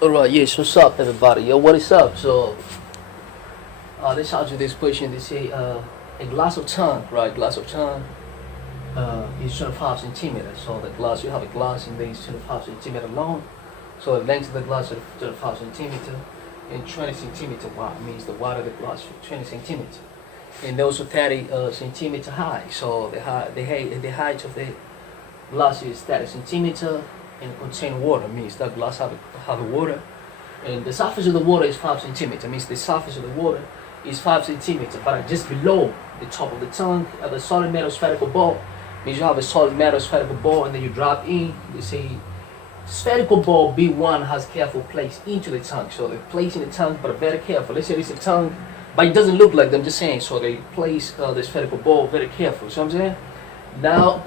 Alright, yes, what's up everybody? Yo, what is up? So, let's answer this question. They say, a glass of tank, right? Glass of tank is 25 centimeters. So the glass, you have a glass and then it's 25 centimeter long. So the length of the glass is 25 centimeter and 20 centimeter wide, means the wide of the glass is 20 centimeter. And also 30 centimeter high. So the height of the glass is 30 centimeter and contain water, means that glass have water, and the surface of the water is 5 centimeter, means the surface of the water is 5 centimeter, but just below the top of the tank, the solid metal spherical ball, means you have a solid metal spherical ball, and then you drop in. They say spherical ball B1 has careful place into the tank, so they place in the tank, but very careful. Let's say it's a tank, but it doesn't look like them. Just saying, so they place the spherical ball very careful. See what I'm saying? Now.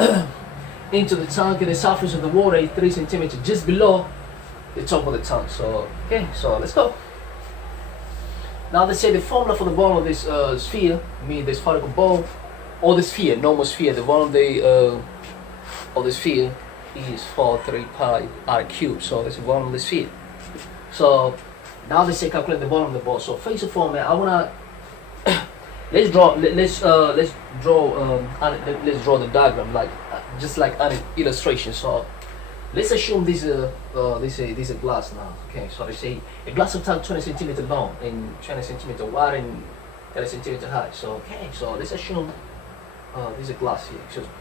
Into the tank, and the surface of the water is 3 centimeters just below the top of the tank. So okay, so let's go. Now they say the formula for the volume of this sphere, mean the spherical ball, or the sphere, normal sphere, the volume of the sphere is 4.3 pi r cubed. So that's the volume of the sphere. So now they say calculate the volume of the ball. So face the formula. I wanna let's draw the diagram, like just like an illustration. So let's assume this is a glass now. Okay, so they say a glass of tank 20 centimeter long and 20 centimeter wide and 30 centimeter high. So okay, so let's assume this is a glass here. Excuse me.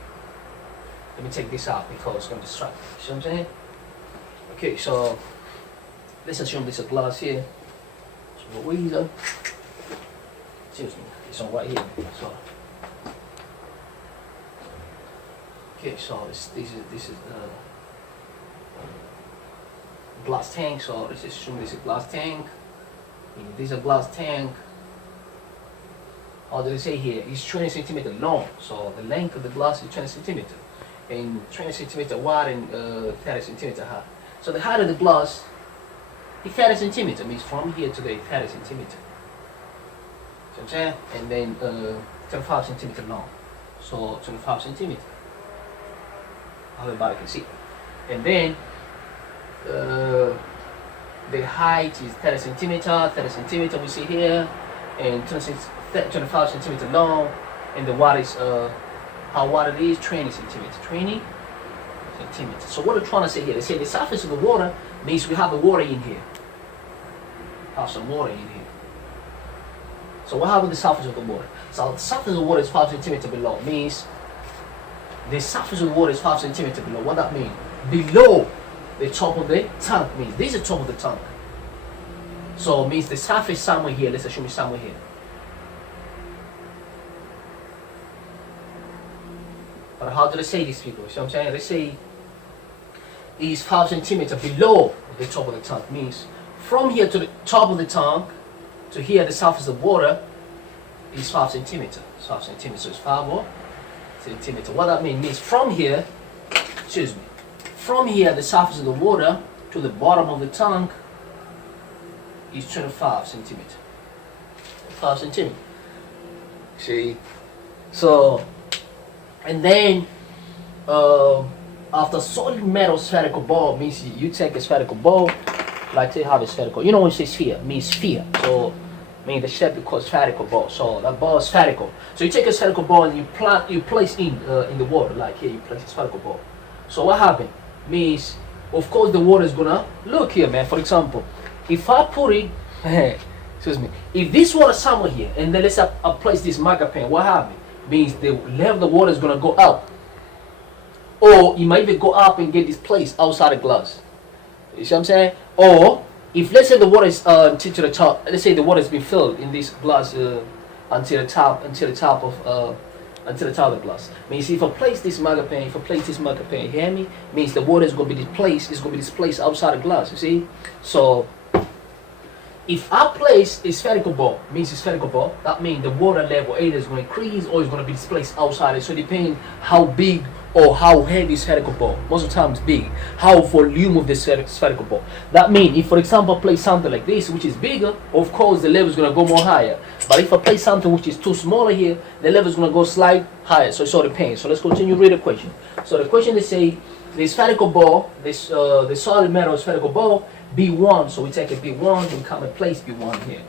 Let me take this out because it's going to distract me. See what I'm saying? Okay, so let's assume this is a glass here. So what we do? Excuse me. It's on right here. So okay, so this is glass tank. So let's assume this is a glass tank. And this is a glass tank. How do they say here? It's 20 centimeter long. So the length of the glass is 20 centimeter, and 20 centimeter wide and 30 centimeter high. So the height of the glass is 30 centimeter. Means from here to there 30 centimeter. See what I'm saying? And then 25 centimeter long. So 25 centimeter. Everybody can see. And then the height is 30 centimeter. 30 centimeter we see here, and 25 centimeter long. And the water is how wide it is 20 centimeter. 20 centimeters. So what they're trying to say here, they say the surface of the water means we have the water in here. Have some water in here. So what happens with the surface of the water? So the surface of the water is 5 centimeter below. Means the surface of the water is 5 centimeter below. What that means? Below the top of the tank means this is the top of the tank. So it means the surface somewhere here. Let's assume it's somewhere here. But how do they say these people? See what I'm saying? They say is 5 centimeter below the top of the tank. Means from here to the top of the tank to here, the surface of water is 5 centimeter. 5 centimeters. So it's 5 what? Centimeter. What that means from here, excuse me, from here, the surface of the water to the bottom of the tank is 25 centimeter. 5 centimeter. See? So, and then after solid metal spherical ball means you take a spherical ball, like they have a spherical. You know when you say sphere, means sphere. So mean the shape is called spherical ball. So that ball is spherical. So you take a spherical ball and you place in the water, like here you place a spherical ball. So what happened? Means of course the water is gonna look here, man. For example, if I put it excuse me, if this water somewhere here and then let's say I place this marker pen, what happened? Means the level of the water is gonna go up. Or it might even go up and get displaced outside the glass. You see what I'm saying? Or if let's say the water is until to the top, let's say the water has been filled in this glass until the top of the glass. Means if I place this marker pen, you hear me? Means the water is going to be displaced outside the glass. You see? So if I place a spherical ball, that means the water level either is going to increase or is going to be displaced outside it. So it depends how big or how heavy spherical ball. Most of the time it's big. How volume of the spherical ball. That means if for example I place something like this which is bigger, of course the level is going to go more higher. But if I place something which is too smaller here, the level is going to go slight higher. So it sort of depends. So let's continue read the question. So the question they say the spherical ball, the solid metal spherical ball B1. So we take a B1, we come and place B1 here.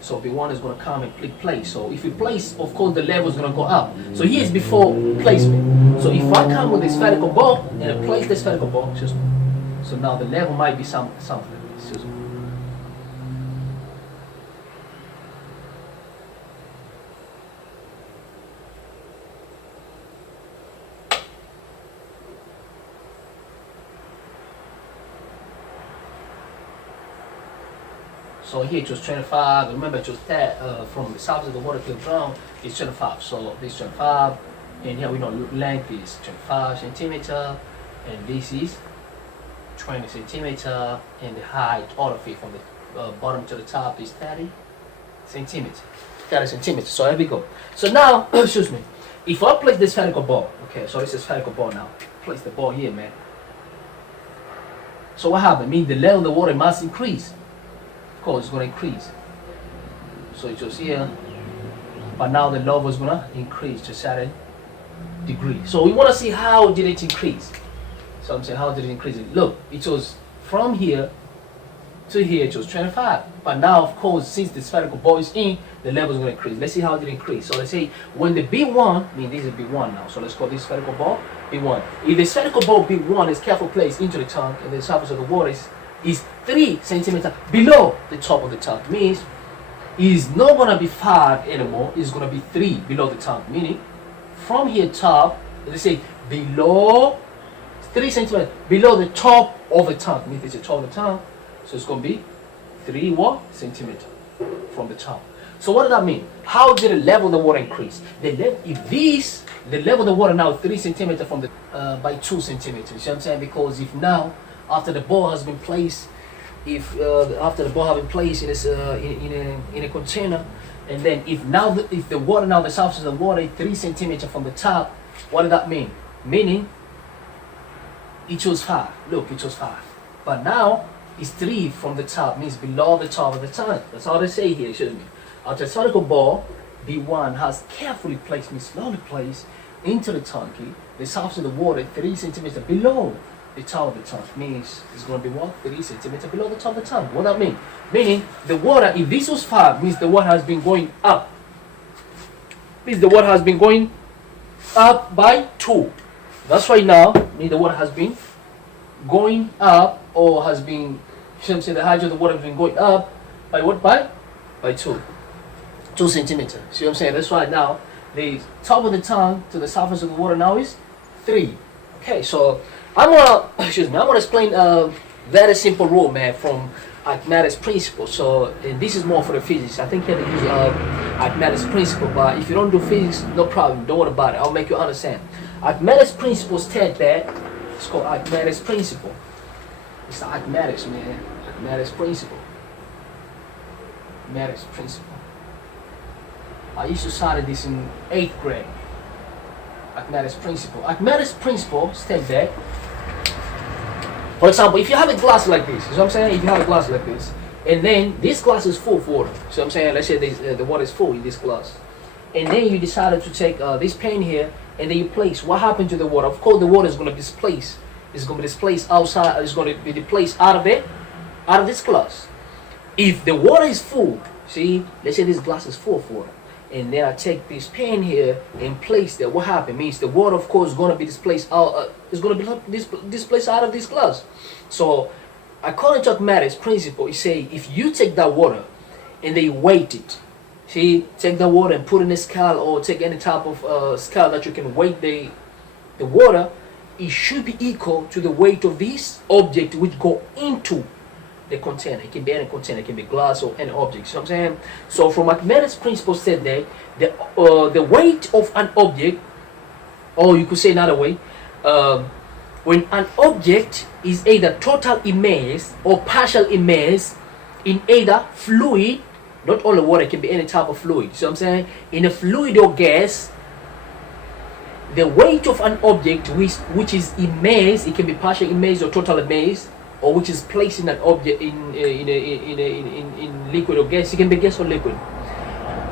So B1 is going to come and place. So if we place, of course, the level is going to go up. So here is before placement. So if I come with a spherical ball and I place the spherical ball, excuse me. So now the level might be something. Excuse me. So here it was 25. Remember, it was that from the surface of the water to the ground is 25. So this 25, and here we know length is 25 centimeter, and this is 20 centimeter, and the height, all of it from the bottom to the top is 30 centimeters. 30 centimeters. So here we go. So now, excuse me, if I place this spherical ball, okay, so this is spherical ball now. Place the ball here, man. So what happened? Means the level of the water must increase. Of course, it's going to increase. So it was here, but now the level is going to increase to a certain degree. So we want to see how did it increase. So I'm saying, how did it increase? Look, it was from here to here, it was 25. But now, of course, since the spherical ball is in, the level is going to increase. Let's see how it did increase. So let's say when the B1, I mean this is B1 now. So let's call this spherical ball B1. If the spherical ball B1 is carefully placed into the tank and the surface of the water is 3 centimeters below the top of the tank, means it's not going to be 5 anymore. It's going to be 3 below the tank. Meaning from here top, let's say below 3 centimeters below the top of the tank. Means it's the top of the tank. So it's going to be 3 centimeters from the top. So what does that mean? How did the level of the water increase? The level of the water now is 3 centimeters from the by 2 centimeters. You see what I'm saying? Because if now after the ball has been placed, after the ball has been placed in a container, and then if the water now the surface of the water is 3 centimeters from the top, what does that mean? Meaning it was 5. Look, it was 5. But now it's 3 from the top, means below the top of the tank. That's how they say here, excuse me. After the spherical ball, B1 has carefully placed, means slowly placed into the tank. The surface of the water 3 centimeters below the top of the tank, means it's going to be what? 3 centimeters below the top of the tank. What that mean? Meaning the water, if this was 5, means the water has been going up. Means the water has been going up by 2. That's right now, means the water has been going up, or has been, the height of the water has been going up by what? By 2 centimeters. See what I'm saying? That's right now. The top of the tank to the surface of the water now is 3. Okay, so I'm gonna explain a very simple rule, man, from Archimedes principle. So and this is more for the physics. I think you have to use Archimedes principle, but if you don't do physics, no problem. Don't worry about it. I'll make you understand. Archimedes principle states that it's called Archimedes principle. It's Archimedes, man. Archimedes principle. Archimedes principle. I used to study this in 8th grade. Archimedes principle. Archimedes principle states that, for example, if you have a glass like this, you know what I'm saying? If you have a glass like this, and then this glass is full of water. So I'm saying, let's say the water is full in this glass, and then you decided to take this pen here, and then you place. What happened to the water? Of course, the water is going to displace. It's going to be displaced outside. It's going to be displaced out of this glass. If the water is full, see, let's say this glass is full of water, and then I take this pen here and place there. What happened? Means the water, of course, is going to be displaced out. Is going to be displaced out of this glass. So, according to Archimedes principle, it say if you take that water and then you weight it, see, take that water and put in a scale, or take any type of scale that you can weight the water, it should be equal to the weight of this object which go into the container. It can be any container, it can be glass or any object. You know what I'm saying? So from Archimedes principle said that the weight of an object, or you could say another way, when an object is either total immersed or partial immersed in either fluid, not only water, it can be any type of fluid. So I'm saying in a fluid or gas, the weight of an object which is immersed, it can be partial immersed or total immersed, or which is placed in an object in liquid or gas. It can be gas or liquid.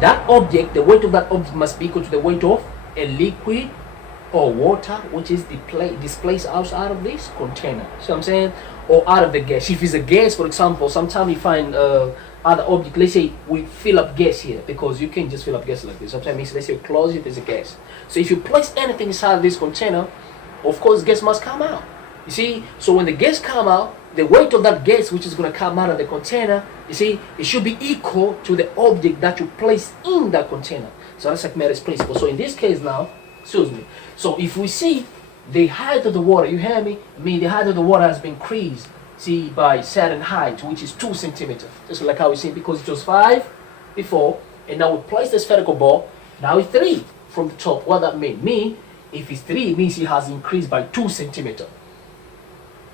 That object, the weight of that object must be equal to the weight of a liquid or water which is displaced outside of this container. See what I'm saying? Or out of the gas. If it's a gas, for example, sometimes you find other object. Let's say we fill up gas here, because you can't just fill up gas like this. Sometimes let's say close it, there's a gas. So if you place anything inside of this container, of course gas must come out. You see? So when the gas come out, the weight of that gas which is going to come out of the container, you see, it should be equal to the object that you place in that container. So that's Archimedes principle. So in this case now, excuse me. So if we see the height of the water, you hear me? I mean, the height of the water has been increased, see, by certain height, which is 2 centimeters. Just like how we see, because it was 5 before, and now we place the spherical ball, now it's 3 from the top. What that mean? If it's 3, it means it has increased by 2 centimeters.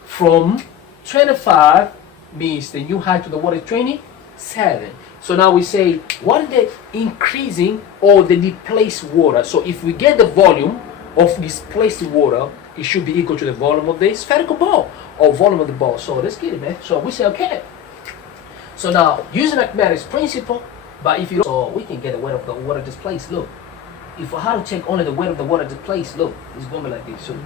From 25 means the new height of the water is 27. So now we say, what is the increasing or the displaced water? So if we get the volume of displaced water, it should be equal to the volume of the spherical ball, or volume of the ball. So let's get it, man. So we say, okay. So now, using Archimedes principle, but if you so we can get the weight of the water displaced. Look, if I had to take only the weight of the water displaced, look, it's going to be like this. So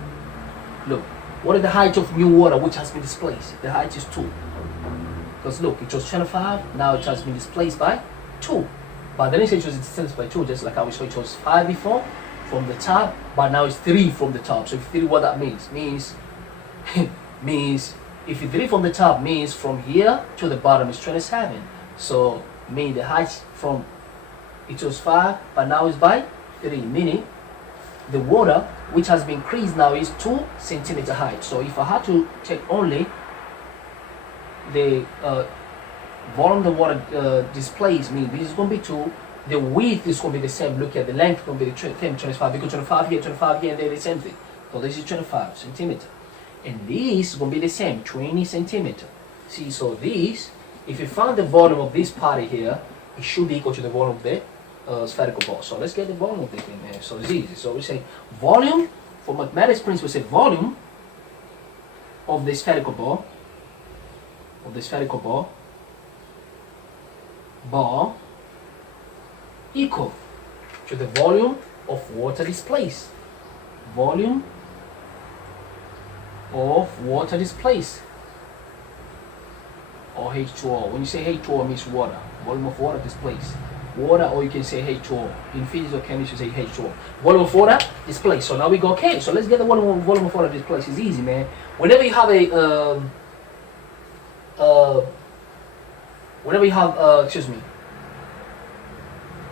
look, what is the height of new water which has been displaced? The height is 2. Because look, it was 25, now it has been displaced by 2. But then it was displaced by 2, just like how we saw it was 5 before from the top, but now it's 3 from the top. So if 3, what that means? Means if you 3 from the top, means from here to the bottom is 27. So mean the height from it was 5, but now it's by 3, meaning the water which has been increased now is 2 centimeter height. So if I had to take only the volume the water displaced, means this is going to be 2. The width is going to be the same. Look at the length going to be the same, 25. Because 25 here, and they're the same thing. So this is 25 centimeter. And this is going to be the same, 20 centimeter. See, so this, if you find the volume of this party here, it should be equal to the volume of the spherical ball. So let's get the volume of the thing, man. So it's easy. So we say volume, for mathematics principle, we say volume of the spherical ball, equal to the volume of water displaced. Volume of water displaced, or H2O. When you say H2O, it means water. Volume of water displaced. Water, or you can say H2O. In physics or chemistry, you say H2O. Volume of water displaced. So now we go, okay, so let's get the volume of water displaced. It's easy, man. Whenever you have a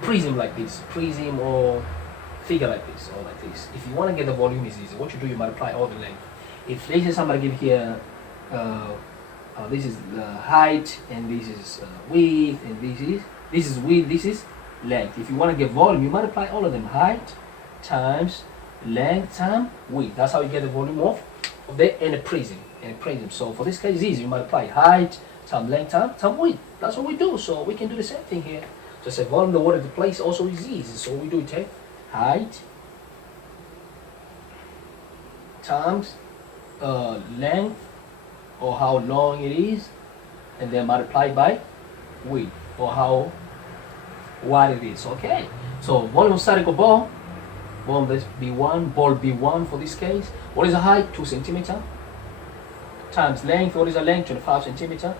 prism like this, prism or figure like this, or like this. If you want to get the volume, it's easy. What you do, you multiply all the length. If let's say somebody give here, this is height, and this is width, and this is width, this is length. If you want to get volume, you multiply all of them. Height times length times width. That's how you get the volume of the prism. So for this case, it's easy. You multiply height times length times width. That's what we do. So we can do the same thing here. Just say volume of the water to place also is easy. So we do take height times length, or how long it is, and then multiply by width, or how wide it is. Okay. So volume of spherical ball, volume of B1, ball B1 for this case. What is the height? 2 centimeter. Times length. What is the length? 25 centimeter.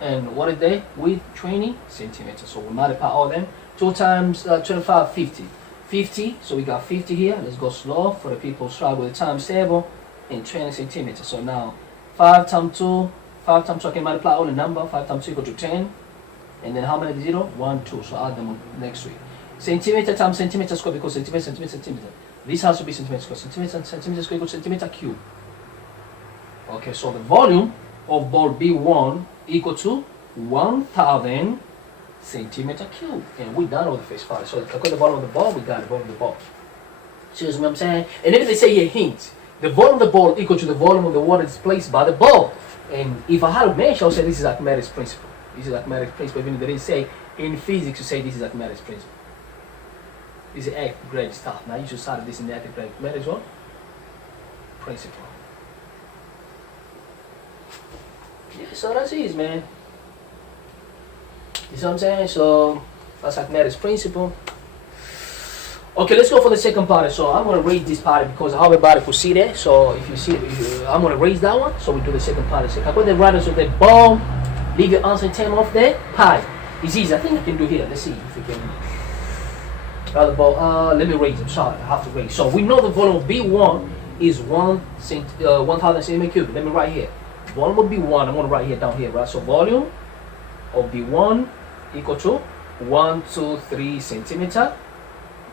And what is the width? 20 centimeters. So we multiply all of them. 2 times 25, 50. 50. So we got 50 here. Let's go slow for the people who struggle with the times table. And 20 centimeters. So now 5 times 2. 5 times 2. I can multiply all the number. 5 times 2 equal to 10. And then how many 0? 1, 2. So add them next week. Centimeter times centimeter square, because centimeter. This has to be centimeter square. Centimeter square equals centimeter cube. Okay, so the volume of ball B1 equal to 1,000 centimeter cube. And we done all the first part. So calculate the volume of the ball, we got the volume of the ball. See what I'm saying? And if they say here, hint, the volume of the ball equal to the volume of the water displaced by the ball. And if I had to mention, I would say this is Archimedes principle. This is Archimedes principle. Even if they didn't say in physics, you say this is Archimedes principle. This is 8th grade stuff. Now you should start this in the 8th grade. Archimedes what? Principle. Yeah, so that's easy, man. You see what I'm saying? So that's Archimedes principle. Okay, let's go for the second part. So I'm gonna raise this part because everybody could see that. So if you see, I'm gonna raise that one. So we do the second part. So I put the radius of the ball. Leave your answer in terms of the pi. It's easy. I think I can do here. Let's see if we can. The ball. Let me raise it. Sorry, I have to raise. So we know the volume of B1 is 1,000 centimeter cubed. Let me write here. Volume of B1. I'm gonna write here down here, right? So volume of B1 equal to 123 centimeter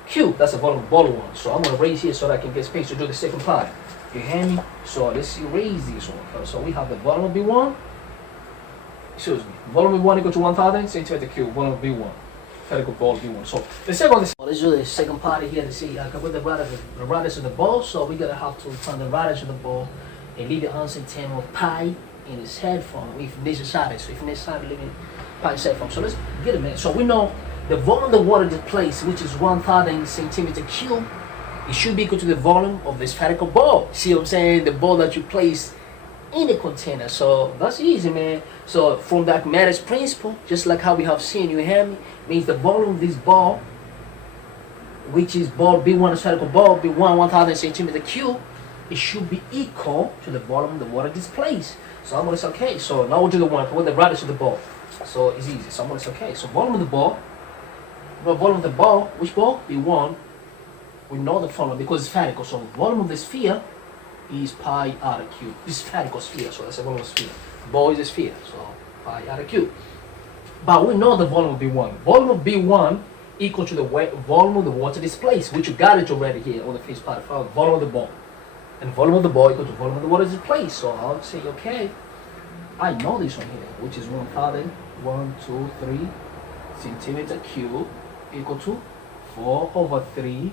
cube. That's the volume of ball one. So I'm gonna raise here so that I can get space to do the second part. You hear me? So let's see, raise this one. So we have the volume of B1. Excuse me. Volume of B1 equal to 1,000 centimeter cube. Volume of B1. Spherical ball B1. So the second one. Let's do the second part here to see. I can put the radius of the ball. So we're gonna have to find the radius of the ball and leave the answer in terms of pi in its head form. If necessary. So if necessary, leaving pi in head form. So let's get a minute. So we know the volume of the water displaced, which is 1,000 centimeter cube, it should be equal to the volume of the spherical ball. See what I'm saying? The ball that you place in the container. So that's easy, man. So from the Archimedes principle, just like how we have seen, you hear me, means the volume of this ball, which is ball B1, a spherical ball, B1, 1,000 centimeter cube, it should be equal to the volume of the water displaced. So I'm gonna say, okay, so now we'll do the one with the radius of the ball. So it's easy. So I'm gonna say, okay, so volume of the ball, volume of the ball, which ball? B1. We know the formula because it's spherical. So volume of the sphere is pi r cube. It's spherical sphere, so that's the volume of the sphere. Ball is a sphere, so pi r cube. But we know the volume of B1. Volume of B1 equal to the volume of the water displaced, which you got it already here on the first part. Volume of the ball. And volume of the ball equal to volume of the water displaced. So I'll say, okay, I know this one here, which is 1,123 centimeter cube equal to 4/3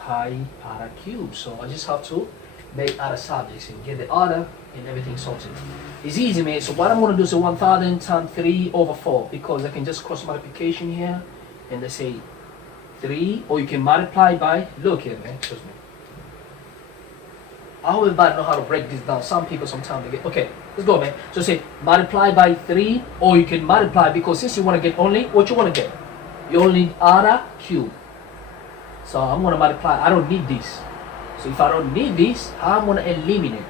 pi r cube. So I just have to make other subjects and get the order and everything sorted. It's easy, man. So what I'm going to do is 1,000 times 3/4 because I can just cross multiplication here and they say 3, or you can multiply by, look here, man. Excuse me. I hope everybody know how to break this down. Some people sometimes they get, okay, let's go, man. So say multiply by 3, or you can multiply because since you want to get only what you want to get. You only need r cube. So I'm going to multiply. I don't need this. So if I don't need this, I'm going to eliminate.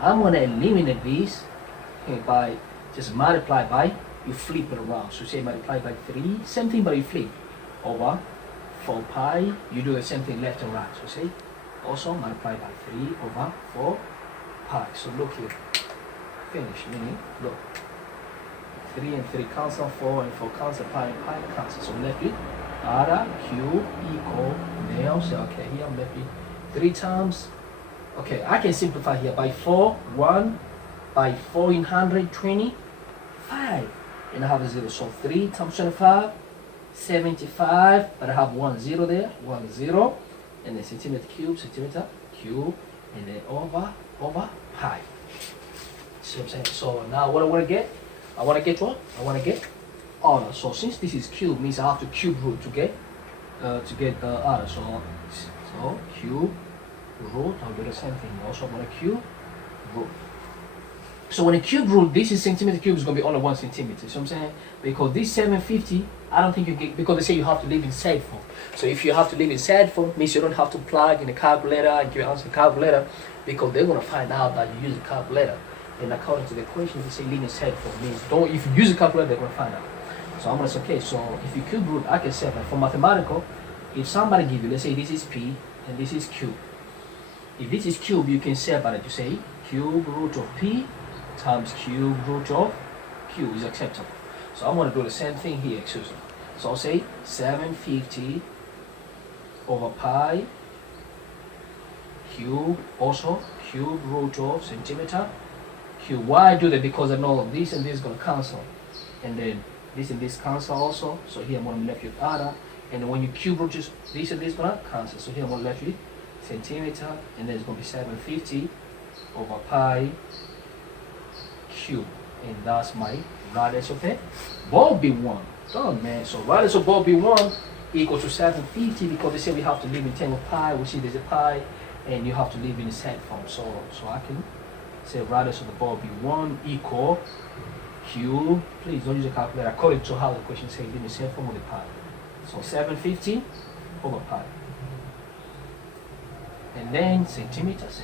I'm going to eliminate this by just multiply by, you flip it around. So say multiply by 3, same thing but you flip over 4 pi. You do the same thing left and right. So say also multiply by 3 over 4 pi. So look here. Finish, meaning look. 3 and 3 cancel, 4 and 4 cancel, pi and pi cancel. So left with r cube equal now. So okay, here I'm left with 3 times. Okay, I can simplify here by 4, 1 by 4 in 120, 5. And I have a 0. So 3 times 25, 75. But I have 1 0 there, 1 0. And then centimeter cube, and then over pi. See what I'm saying? So now what I want to get? I want to get what? I want to get order. So since this is cube, means I have to cube root to get order. So cube root. I'll do the same thing. Also want to cube root. So when a cube root, this is centimeter cube is going to be only 1 centimeter. So I'm saying because this 750, I don't think you get, because they say you have to live in sad form. So if you have to live in sad form, means you don't have to plug in a calculator and give answer calculator, because they're going to find out that you use a calculator. And according to the question, they say live in sad form means don't. If you use a calculator, they're going to find out. So I'm going to say, okay. So if you cube root, I can say that for mathematical, if somebody give you, let's say this is p and this is q. If this is cube, you can separate it. You say cube root of p times cube root of q is acceptable. So I'm going to do the same thing here, excuse me. So I'll say 750 over pi cube, also cube root of centimeter cube. Why I do that? Because I know this and this is going to cancel. And then this and this cancel also. So here I'm going to be left with other. And then when you cube root, just this and this is going to cancel. So here I'm going to left with centimeter. And then it's going to be 750 over pi cube. And that's my radius of the ball B1. Done, man. So radius of ball B1 equals to 750 because they say we have to live in terms of pi. We see there's a pi and you have to live in a set form. So I can say radius of the ball B1 equal cube. Please don't use a calculator. According to how the question says, live in set form with the pi. So 750 over pi. and then centimeter radius.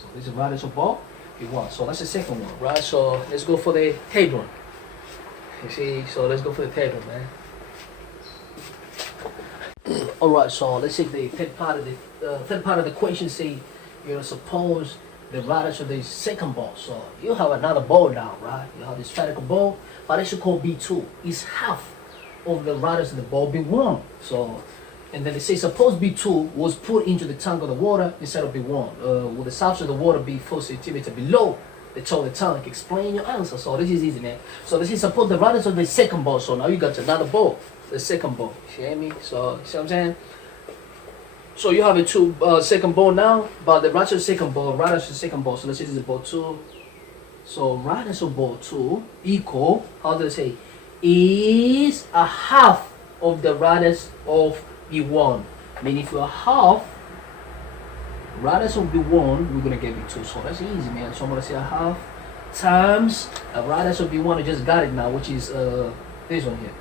So this is radius of ball B1. So that's the second one, right? So let's go for the third one. You see, so let's go for the third one, man. All right, so let's take the third part of the equation. Say, suppose the radius of the second ball. So you have another ball now, right? You have this spherical ball, but it's called B2. It's half of the radius of the ball B1. So, and then they say suppose B2 was put into the tank of the water instead of B1. Will the surface of the water be 4 centimeters below the top of the tank? Explain your answer. So this is easy, man. So this is suppose the radius of the second ball. So now you got another ball, the second ball. You hear me? So you see what I'm saying? So you have a second ball now, but the radius of the second ball, radius of the second ball. So let's say this is ball 2. So radius of ball 2 equal, how do they say, is a half of the radius of B1. I mean, if we're half radius of B1, we're gonna get B2. So that's easy, man. So I'm gonna say a half times a radius of B1. I just got it now, which is this one here.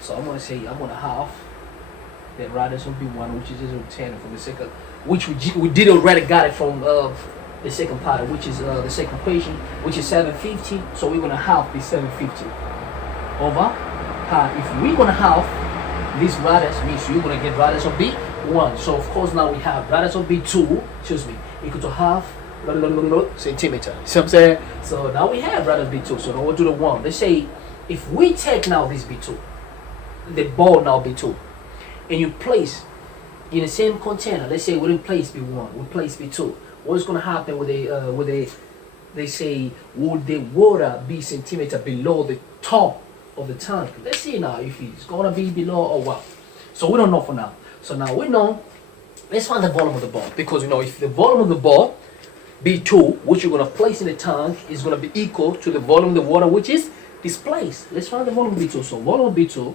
So I'm gonna say I'm gonna half the radius of B1, which is just 10 from the second, which we did already got it from the second part, which is the second equation, which is 750. So we're gonna half the 750 over pi. If we're gonna half this radius, means you're gonna get radius of B1. So of course now we have radius of B2, equal to half centimeter. See what I'm saying? So now we have radius B2. So now we'll do the 1. Let's say if we take now this B2, the ball now B2, and you place in the same container, let's say we didn't place B1, we place B2. What's gonna happen with they say, would the water be centimeter below the top of the tank? Let's see now if it's gonna be below or what. So we don't know for now. So now we know, let's find the volume of the ball, because if the volume of the ball B2, which you're gonna place in the tank, is gonna be equal to the volume of the water which is displaced. Let's find the volume of B2. So volume of B2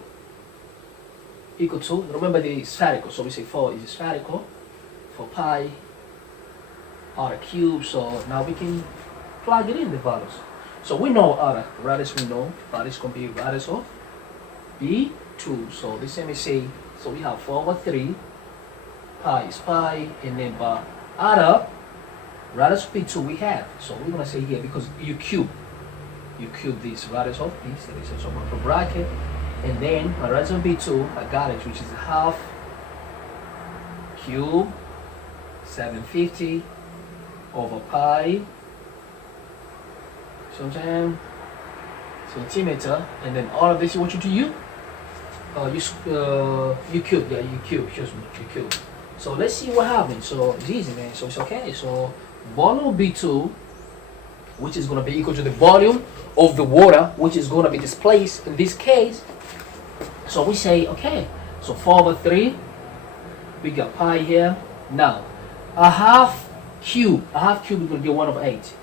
equal to, remember the spherical, so we say 4 is spherical, 4 pi r cubed. So now we can plug it in the values. So we know r radius, we know radius can be radius of B2. So this time we say, so we have 4 over 3, pi is pi, and then by r radius of B2 we have. So we're gonna say here, because you cube this radius of this, so I'm gonna put bracket. And then my radius of B2, I got it, which is half cube 750 over pi, sometimes centimeter, and then all of this is what you do, you cube, yeah, you cube, excuse me, you cube. So let's see what happens. So it's easy, man. So it's okay. So volume of B2, which is going to be equal to the volume of the water, which is going to be displaced in this case. So we say, okay, so 4 over 3, we got pi here. Now, a half cube is going to get 1 over 8.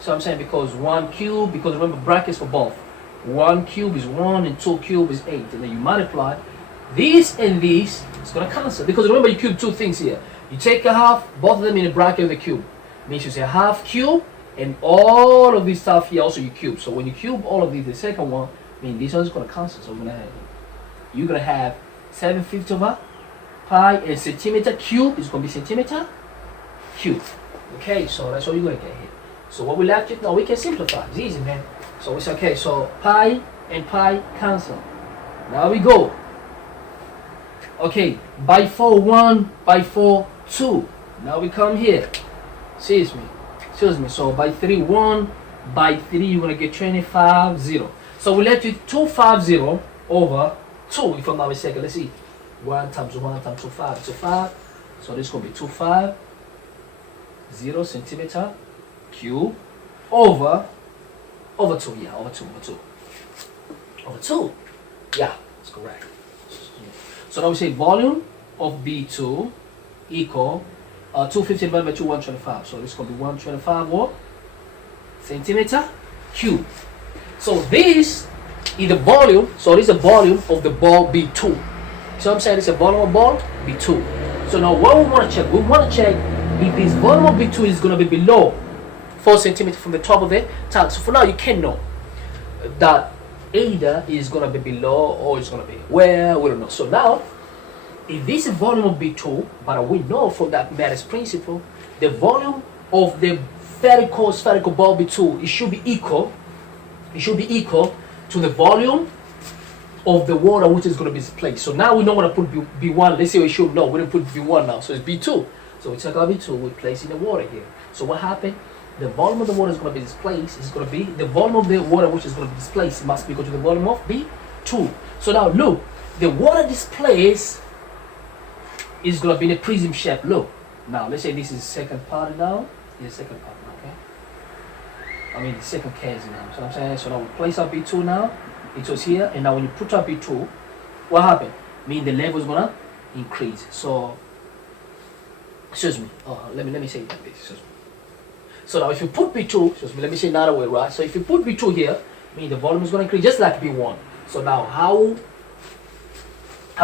So I'm saying because 1 cube, because remember brackets for both. 1 cube is 1 and 2 cube is 8. And then you multiply this and this, it's going to cancel. Because remember you cube two things here. You take a half, both of them in the bracket of the cube. Means you say half cube, and all of this stuff here also you cube. So when you cube all of these, the second one, I mean this one's going to cancel. So you're going to have 750 over pi, and centimeter cube is going to be centimeter cube. Okay, so that's what you're going to get here. So what we left, now we can simplify. It's easy, man. So we say, okay, so pi and pi cancel. Now we go. Okay, by 4, 1, by 4, 2. Now we come here. Excuse me. So by 3, 1, by 3, you're going to get 25, 0. So we left with 250 over 2, if I'm not mistaken. Let's see. 1 times 1 times 2, 5. So 5. So this is going to be 25, 0 centimeter cube over 2. Yeah, over 2. Over 2. Yeah, that's correct. So now we say volume of B2 equal 250 divided by 2, 125. So this is going to be 125 what? Centimeter cube. So this is the volume. So this is the volume of the ball B2. So I'm saying it's a volume of ball B2. So now what we want to check? We want to check if this volume of B2 is going to be below 4 centimeters from the top of the tank. So for now you can know that either is going to be below or it's going to be where, we don't know. So now if this is volume of B2, but we know from that mathematics principle, the volume of the spherical ball B2, it should be equal to the volume of the water which is going to be displaced. So now we know what to put B1. Let's say we should know. We didn't put B1 now, so it's B2. So we take out B2, we place in the water here. So what happened? The volume of the water is going to be displaced. It's going to be the volume of the water which is going to be displaced must be equal to the volume of B2. So now look, the water displaced is going to be in a prism shape. Look, now let's say this is the second part now. This is the second part, okay? I mean the second case now. So I'm saying, so now we place our B2 now. It was here, and now when you put up B2, what happened? Mean the level is gonna increase. So, excuse me. Let me say it like this. Excuse me. So now if you put B2, excuse me. Let me say another way, right? So if you put B2 here, mean the volume is gonna increase just like B1. So now how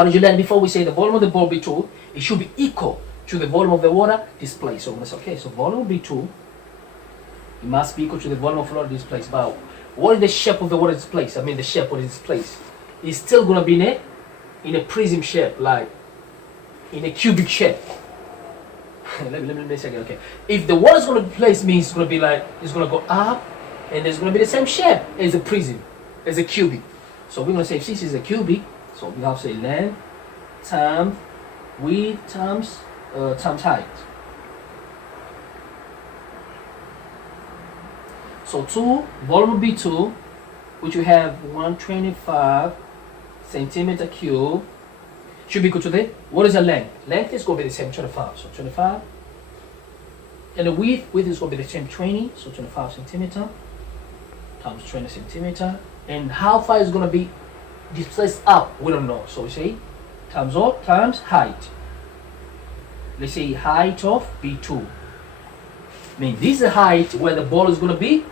did you learn before? We say the volume of the ball B2 it should be equal to the volume of the water displaced. So I'm gonna say okay. So volume of B2 it must be equal to the volume of water displaced. But what is the shape of the water displaced? I mean the shape what is displaced. It's still gonna be in a prism shape, like in a cubic shape. let me say again, okay. If the water is gonna be placed, means it's gonna be like it's gonna go up and it's gonna be the same shape as a prism, as a cubic. So we're gonna say if this is a cubic, so we have to say length times width times height. So 2 volume of B2, which we have 125 centimeter cube, should be equal to the, what is the length? Length is going to be the same, 25. So 25. And the width is going to be the same, 20. So 25 centimeter times 20 centimeter. And how far is going to be displaced up? We don't know. So we say times what? Times height. Let's say height of B2. I mean, this is the height where the ball is going to be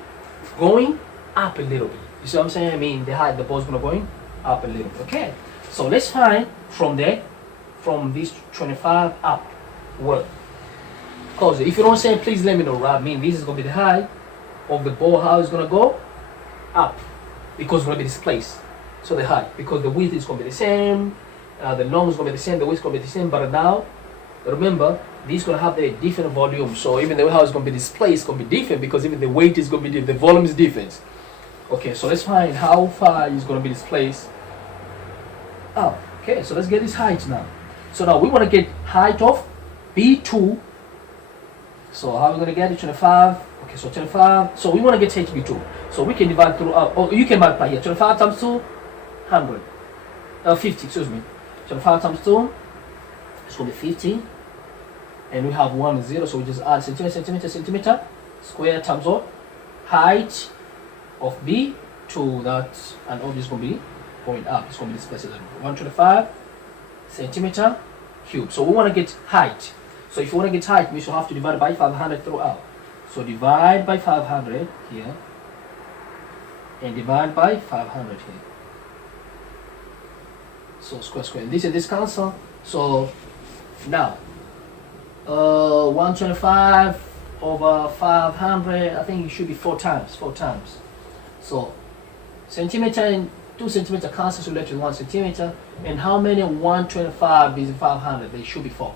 going up a little bit. You see what I'm saying? I mean, the height the ball is going to going up a little bit. Okay. So let's find from this 25 up what? Because if you don't say, please let me know. Right? I mean, this is going to be the height of the ball. How it's going to go up because it's going to be displaced. So the height, because the width is going to be the same, the long is going to be the same, the width is going to be the same. But now, remember, this is going to have a different volume. So even the way how it's going to be displaced is going to be different because even the weight is going to be different, the volume is different. Okay, so let's find how far it's going to be displaced up. Okay, so let's get this height now. So now we want to get height of B2. So how are we going to get it? 25. Okay, so 25. So we want to get HB2. So we can divide through, oh, you can multiply here. 25 times 2, 100. 50, excuse me. 25 times 2, it's going to be 50. And we have 1 and 0, so we just add centimeter, square times what? Height of B2, that's, and obviously going to be going up. It's going to be displaced a little bit. 125 centimeter cube. So we want to get height. So if you want to get height, we should have to divide by 500 throughout. So divide by 500 here, and divide by 500 here. So square. And this cancel. So now 125 over 500. I think it should be 4 times. So centimeter and 2 centimeter cancel, so left with 1 centimeter. And how many 125 is 500? They should be 4.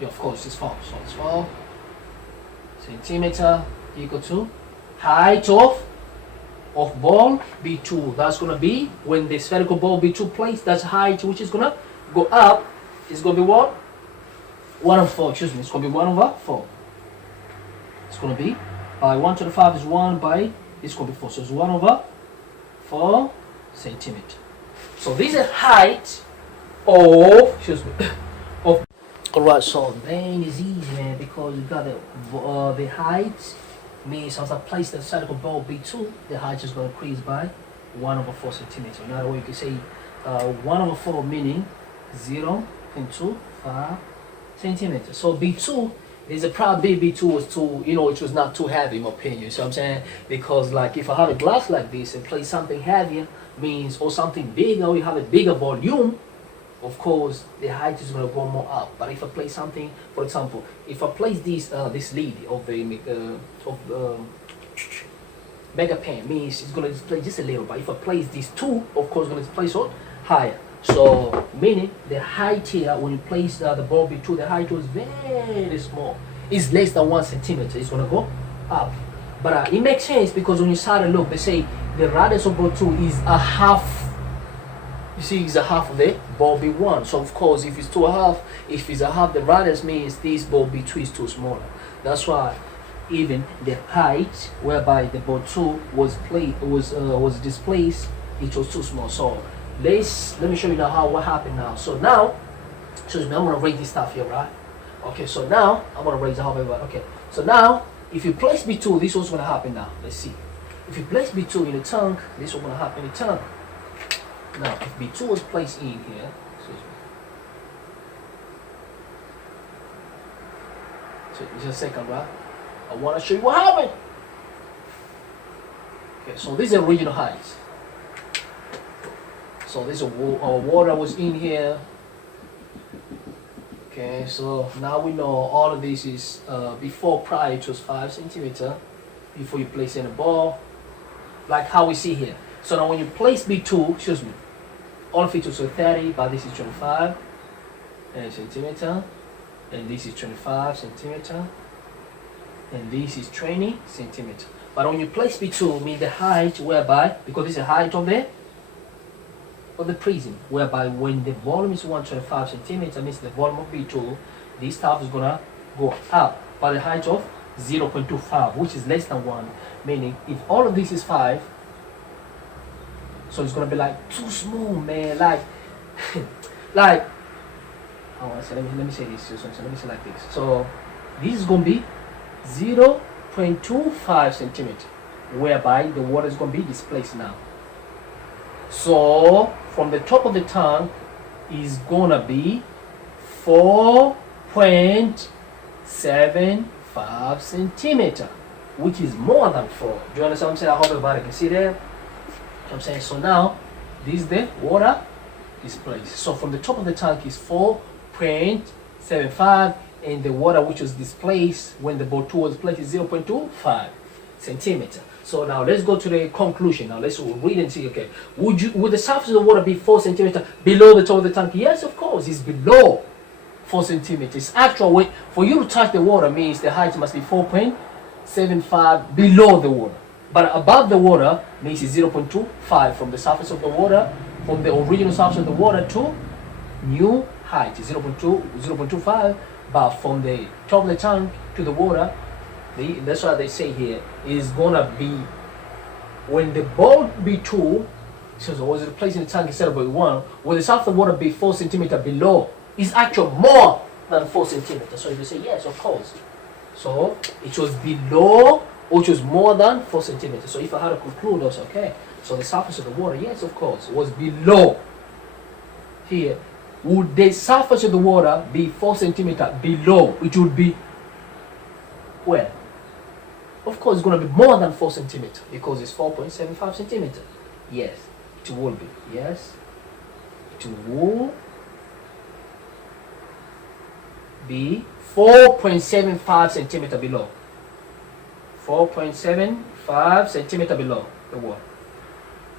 Yeah, of course it's 4. So it's 4 centimeter equal to height of ball B2. That's gonna be when the spherical ball B2 placed. That's height which is gonna go up. It's gonna be what? 1 over 4. Excuse me. It's gonna be 1 over 4. It's gonna be by 125 is 1 by. It's gonna be 4. So it's 1 over 4 centimeter. So this is height of. Excuse me. Of. Alright. So then is easy, man, because you got the height. Means as I place the spherical ball B2, the height is going to increase by 1 over 4 centimeters. Another way you can say 1 over 4 meaning 0.25 centimeters. So B2, there's a probability B2 was too, it was not too heavy in my opinion. So I'm saying, because like if I have a glass like this and place something heavier, means or something bigger, or you have a bigger volume, of course the height is going to go more up. But if I place something, for example, if I place this lid of the mega pan, means it's going to display just a little. But if I place these two, of course, it's going to display so higher. So meaning the height here, when you place the ball B2, the height was very small. It's less than 1 centimeter. It's gonna go up. But it makes sense because when you start to look, they say the radius of ball 2 is a half. You see, it's a half of the ball B1. So of course, if it's 2.5, if it's a half, the radius means this ball B2 is too smaller. That's why even the height whereby the ball 2 was displaced, it was too small. So let me show you now what happened now. So now, excuse me, I'm gonna raise this stuff here, right? Okay, so now I'm gonna raise the whole everybody. Okay, so now if you place B2, this is what's gonna happen now. Let's see. If you place B2 in the tank, this is what's gonna happen in the tank. Now, if B2 was placed in here, excuse me. So just a second, right? I wanna show you what happened. Okay, so this is the original height. So this is water was in here. Okay, so now we know all of this is prior it was 5 centimeter before you place in a ball, like how we see here. So now when you place B2, excuse me, all of it was 30, but this is 25 centimeter, and this is 25 centimeter, and this is 20 centimeter. But when you place B2, mean the height whereby, because this is the height of the prism, whereby when the volume is 125 centimeter, means the volume of B2, this stuff is gonna go up by the height of 0.25, which is less than 1. Meaning, if all of this is 5, so it's gonna be like too small, man. Like, like. I want to say. Let me say this. So let me say like this. So this is gonna be 0.25 centimeter, whereby the water is gonna be displaced now. So from the top of the tank is gonna be 4.75 centimeter, which is more than 4. Do you understand what I'm saying? I hope everybody can see that. I'm saying, so now this is the water displaced. So from the top of the tank is 4.75, and the water which was displaced when the ball 2 was placed is 0.25 centimeter. So now let's go to the conclusion. Now let's read and see. Okay, would the surface of the water be 4 centimeter below the top of the tank? Yes, of course, it's below 4 centimeters. It's actual weight for you to touch the water means the height must be 4.75 below the water. But above the water means it's 0.25 from the surface of the water, from the original surface of the water to new height, 0.25. But from the top of the tank to the water, that's what they say here, is gonna be when the ball B2, so was it placed in the tank instead of B1, when the surface of the water be 4 centimeter below, is actually more than 4 centimeters. So if you say yes, of course. So it was below, which was more than 4 centimeters. So if I had to conclude, also okay. So the surface of the water, yes, of course, was below here. Would the surface of the water be 4 centimeter below? It would be where? Of course, it's going to be more than 4 centimeters because it's 4.75 centimeters. Yes, it will be. Yes, it will be 4.75 centimeters below. 4.75 centimeters below the water.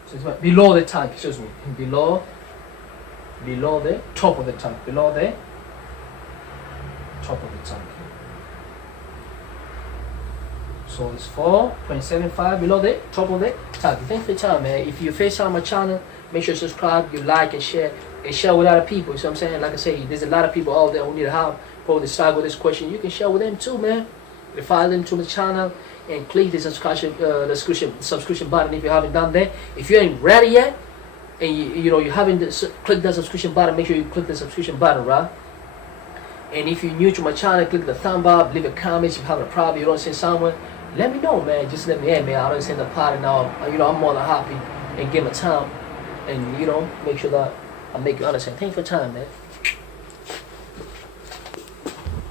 So it's below the tank, excuse me. Below the top of the tank. Below the top of the tank. So it's 4.75 below the top of the tank. Thanks for your time, man. If you're first time on my channel, make sure you subscribe, you like and share with other people. So I'm saying, like I say, there's a lot of people out there who need help probably start with this question. You can share with them too, man. Refer them to the channel and click the subscription button if you haven't done that. If you ain't ready yet and you haven't clicked the subscription button, make sure you click the subscription button, right? And if you're new to my channel, click the thumb up, leave a comment. If you have a problem, you don't see someone, let me know, man. Just let me in, man. I don't send the party now. I'm more than happy and give my time and make sure that I make you understand. Thanks for your time, man.